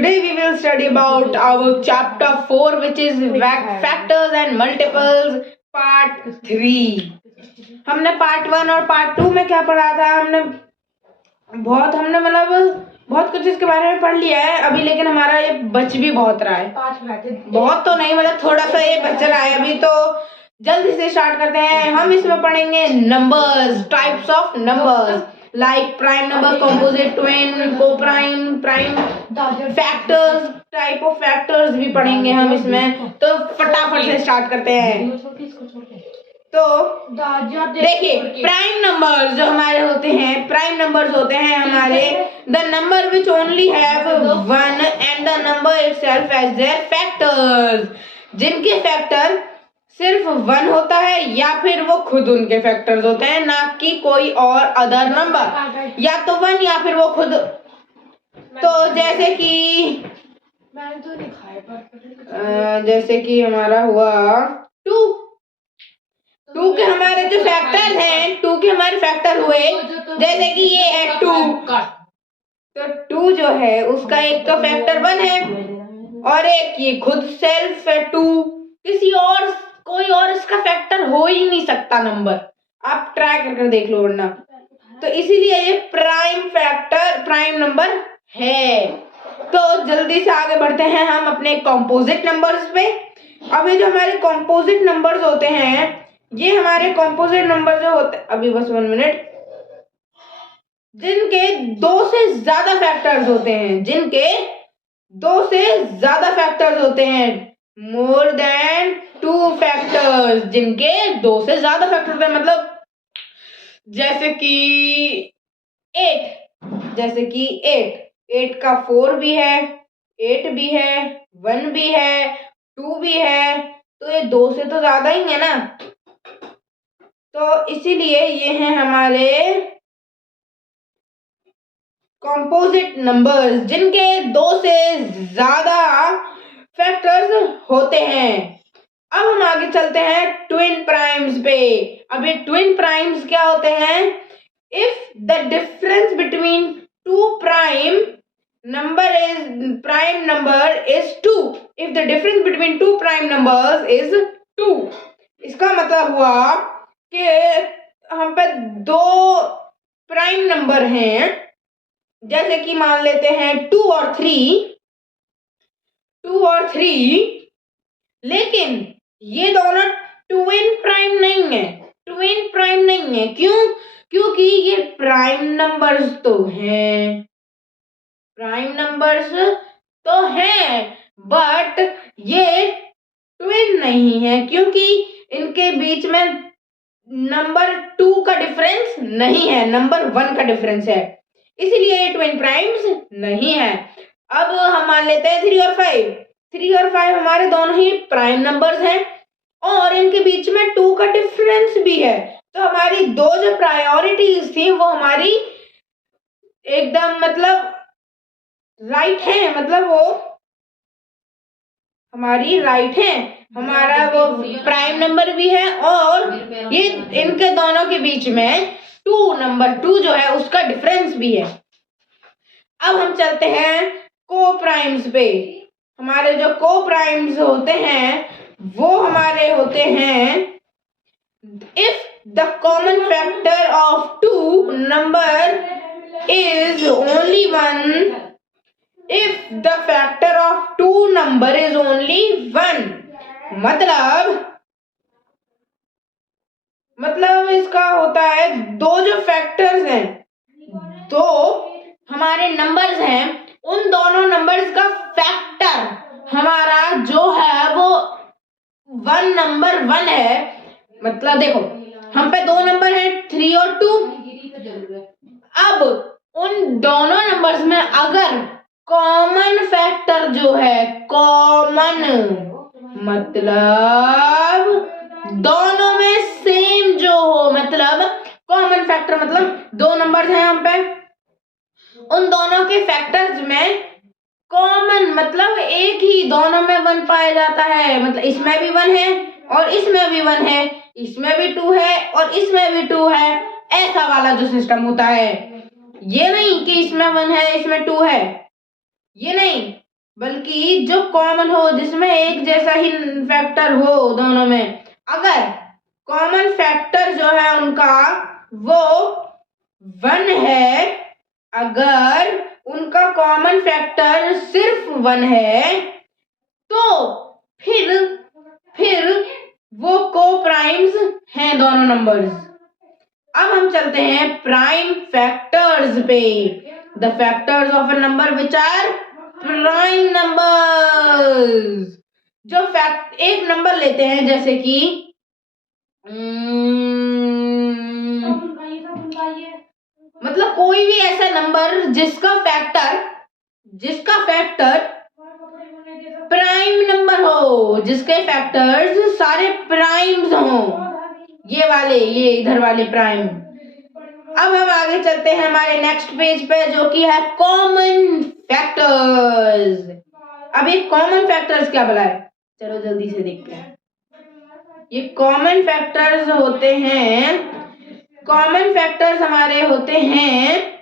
Today we will study about our chapter 4, which is factors and multiples, part 3. हमने part 1 और part 2 में क्या पढ़ा था? हमने बहुत कुछ इसके बारे में पढ़ लिया है अभी, लेकिन हमारा ये बच भी बहुत रहा है. बहुत तो नहीं, मतलब थोड़ा सा ये बच रहा है अभी. तो जल्दी से स्टार्ट करते हैं. हम इसमें पढ़ेंगे numbers, types of numbers, like prime number, composite, twin, coprime, prime factors, type of factors भी पढ़ेंगे हम इसमें. तो फटाफट से स्टार्ट करते हैं. तो देखिए, प्राइम नंबर्स जो हमारे होते हैं, प्राइम नंबर्स होते हैं हमारे the number which only have one and the number itself as their factors, जिनके फैक्टर सिर्फ 1 होता है या फिर वो खुद उनके फैक्टर्स होते हैं, ना कि कोई और अदर नंबर, या तो 1 या फिर वो खुद. तो जैसे कि हमारा हुआ 2 के हमारे जो फैक्टर हैं, 2 के हमारे फैक्टर हुए, जैसे कि ये है 2, तो 2 जो है उसका एक तो फैक्टर 1 है और एक ये खुद सेल्फ है 2. कोई और इसका फैक्टर हो ही नहीं सकता नंबर. आप ट्राई करके देख लो वरना. तो इसीलिए ये प्राइम नंबर है. तो जल्दी से आगे बढ़ते हैं हम अपने कॉम्पोजिट नंबर्स पे. अब ये जो हमारे कॉम्पोजिट नंबर्स होते हैं, ये हमारे कॉम्पोजिट नंबर जो होते हैं, अभी बस 1 मिनट, जिनके 2 से ज्यादा फैक्टर्स होते हैं, मोर देन 2 फैक्टर्स, जिनके 2 से ज्यादा फैक्टर होते हैं. मतलब जैसे कि 8 का 4 भी है, 8 भी है, 1 भी है, 2 भी है, तो ये 2 से तो ज्यादा ही है ना. तो इसीलिए ये हैं हमारे कंपोजिट नंबर्स, जिनके 2 से ज्यादा फैक्टर्स होते हैं. अब हम आगे चलते हैं ट्विन प्राइम्स पे. अब ये ट्विन प्राइम्स क्या होते हैं? If the difference between 2 prime number is 2, if the difference between 2 prime numbers is 2, इसका मतलब हुआ कि हम पे 2 प्राइम नंबर हैं, जैसे कि मान लेते हैं 2 और 3, लेकिन ये दोनों ट्विन प्राइम नहीं है. क्योंकि ये प्राइम नंबर्स तो हैं, बट ये ट्विन नहीं है, क्योंकि इनके बीच में नंबर 2 का डिफरेंस नहीं है, नंबर 1 का डिफरेंस है. इसलिए ये ट्विन प्राइम्स नहीं है. अब हम मान लेते हैं 3 और 5 हमारे दोनों ही प्राइम नंबर्स हैं और इनके बीच में 2 का डिफरेंस भी है. तो हमारी 2 जो प्रायोरिटीज थी वो हमारी एकदम मतलब राइट है, मतलब वो हमारी राइट है. हमारा वो प्राइम नंबर भी है और ये इनके दोनों के बीच में नंबर 2 जो है उसका डिफरेंस भी है. अब हम चलते हैं को प्राइम्स पे. हमारे जो को प्राइम्स होते हैं वो हमारे होते हैं, if the common factor of 2 number is only 1, if the factor of 2 number is only 1, मतलब इसका होता है 2 जो फैक्टर्स हैं, 2 हमारे नंबर्स हैं, उन दोनों नंबर्स का फैक्टर हमारा जो है वो 1 नंबर 1 है. मतलब देखो, हम पे 2 नंबर हैं 3 और 2. अब उन दोनों नंबर्स में अगर कॉमन फैक्टर जो है, कॉमन मतलब दोनों में सेम जो हो, मतलब कॉमन फैक्टर मतलब 2 नंबर्स हैं हम पे, उन दोनों के फैक्टर्स में कॉमन मतलब एक ही, दोनों में 1 पाया जाता है. मतलब इसमें भी 1 है और इसमें भी 1 है, इसमें भी 2 है और इसमें भी 2 है. ऐसा वाला जो सिस्टम होता है, ये नहीं कि इसमें 1 है इसमें 2 है, ये नहीं. बल्कि जो कॉमन हो, जिसमें एक जैसा ही फैक्टर हो दोनों में। अगर कॉमन फैक्टर जो है उनका वो 1 है, अगर उनका कॉमन फैक्टर सिर्फ 1 है, तो फिर वो को-प्राइम्स हैं दोनों नंबर्स। अब हम चलते हैं प्राइम फैक्टर्स पे। The factors of a number which are prime numbers. जो फैक्ट एक नंबर लेते हैं, जैसे कि मतलब कोई भी ऐसा नंबर जिसका फैक्टर प्राइम नंबर हो, जिसके फैक्टर्स सारे प्राइम्स हो, ये इधर वाले प्राइम। अब हम आगे चलते हैं हमारे नेक्स्ट पेज पे, जो कि है कॉमन फैक्टर्स। अब ये कॉमन फैक्टर्स क्या भला है, चलो जल्दी से देखते हैं। ये कॉमन फैक्टर्स हमारे होते हैं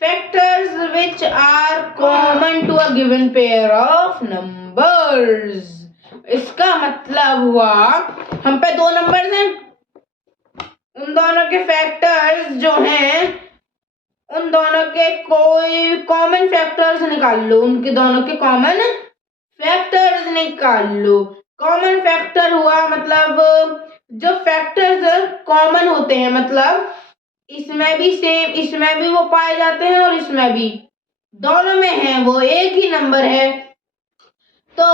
factors which are common to a given pair of numbers. इसका मतलब हुआ, हम पे 2 नंबर्स हैं, उन दोनों के फैक्टर्स जो हैं, उन दोनों के कोई कॉमन फैक्टर्स निकाल लो, उनके दोनों के कॉमन फैक्टर्स निकाल लो। कॉमन फैक्टर हुआ मतलब जो फैक्टर्स कॉमन होते हैं, मतलब इसमें भी सेम, इसमें भी वो पाए जाते हैं और इसमें भी, दोनों में है, वो एक ही नंबर है, तो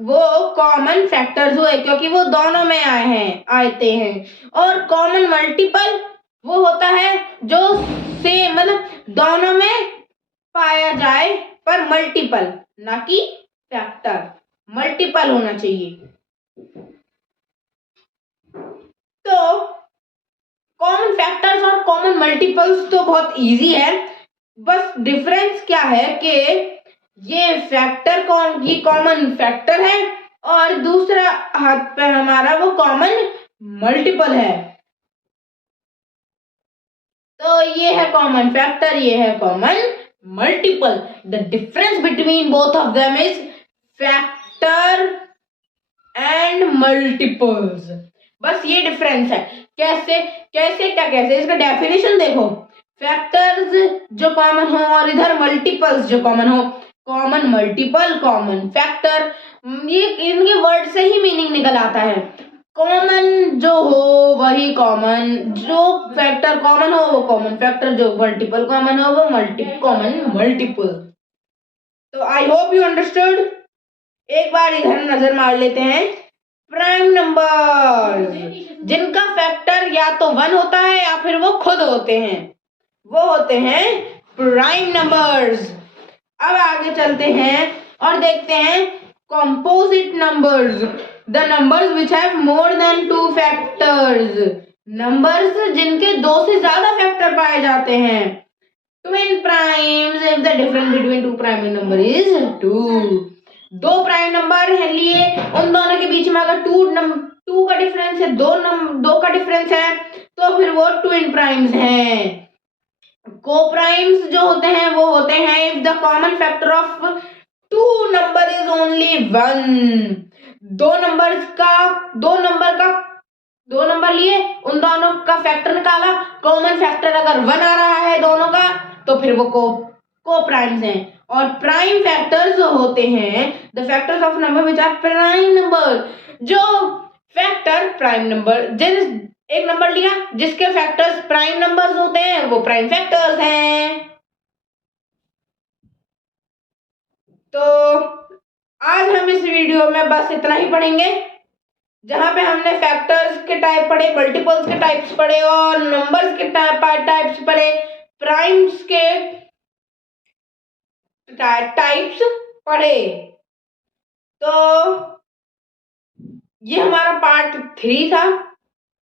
वो कॉमन फैक्टर्स हुए, क्योंकि वो दोनों में आते हैं। और कॉमन मल्टीपल वो होता है जो सेम, मतलब दोनों में पाया जाए, पर मल्टीपल, ना कि फैक्टर, मल्टीपल होना चाहिए। तो कॉमन फैक्टर्स और कॉमन मल्टीपल्स तो बहुत इजी है, बस डिफरेंस क्या है कि ये फैक्टर कॉमन फैक्टर है और दूसरा हाथ पे हमारा वो कॉमन मल्टीपल है। तो ये है कॉमन फैक्टर, ये है common multiple. The difference between both of them is factor and multiples. बस ये डिफरेंस है। कैसे इसका डेफिनेशन देखो। फैक्टर्स जो कॉमन हो और इधर मल्टीपल्स जो कॉमन हो, कॉमन मल्टीपल, कॉमन फैक्टर, ये इनके वर्ड से ही मीनिंग निकल आता है। कॉमन जो हो वही कॉमन, जो फैक्टर कॉमन हो वो कॉमन फैक्टर, जो मल्टीपल कॉमन हो वो कॉमन मल्टीपल। तो आई होप यू अंडरस्टूड। एक बार इधर नजर मार लेते हैं। प्राइम नंबर जिनका फैक्टर या तो 1 होता है या फिर वो खुद होते हैं, वो होते हैं प्राइम नंबर्स। अब आगे चलते हैं और देखते हैं composite numbers, the numbers which have more than 2 factors, numbers जिनके 2 से ज्यादा फैक्टर पाए जाते हैं। twin primes if the difference between two prime number is 2। 2 prime number है लिए, उन दोनों के बीच में अगर 2 का डिफरेंस है, 2 का डिफरेंस है, तो फिर वो ट्विन प्राइम्स हैं। को-प्राइम्स जो होते हैं वो होते हैं if the common factor of 2 number is only 1। दो नंबर लिए, उन दोनों का फैक्टर निकाला, कॉमन फैक्टर अगर 1 आ रहा है दोनों का, तो फिर वो को-प्राइम्स हैं। और प्राइम फैक्टर्स होते हैं the factors of number which are prime number. जो फैक्टर प्राइम नंबर, एक नंबर लिया जिसके फैक्टर्स प्राइम नंबर्स होते हैं, वो प्राइम फैक्टर्स हैं। तो आज हम इस वीडियो में बस इतना ही पढ़ेंगे, जहां पे हमने फैक्टर्स के टाइप पढ़े, मल्टीपल्स के टाइप्स पढ़े और नंबर्स के टाइप्स पढ़े, प्राइम्स के टाइप्स पढ़े। तो ये हमारा पार्ट 3 था।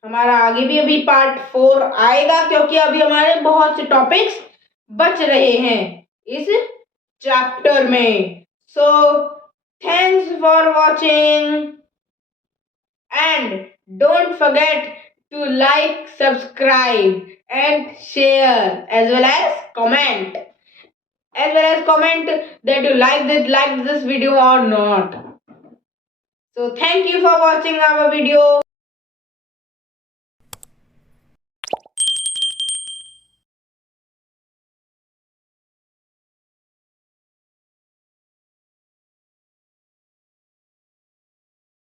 हमारा आगे भी अभी पार्ट 4 आएगा, क्योंकि अभी हमारे बहुत से टॉपिक्स बच रहे हैं इस चैप्टर में। So thanks for watching and don't forget to like, subscribe and share as well as comment. as well as comment that you like this video or not. So thank you for watching our video.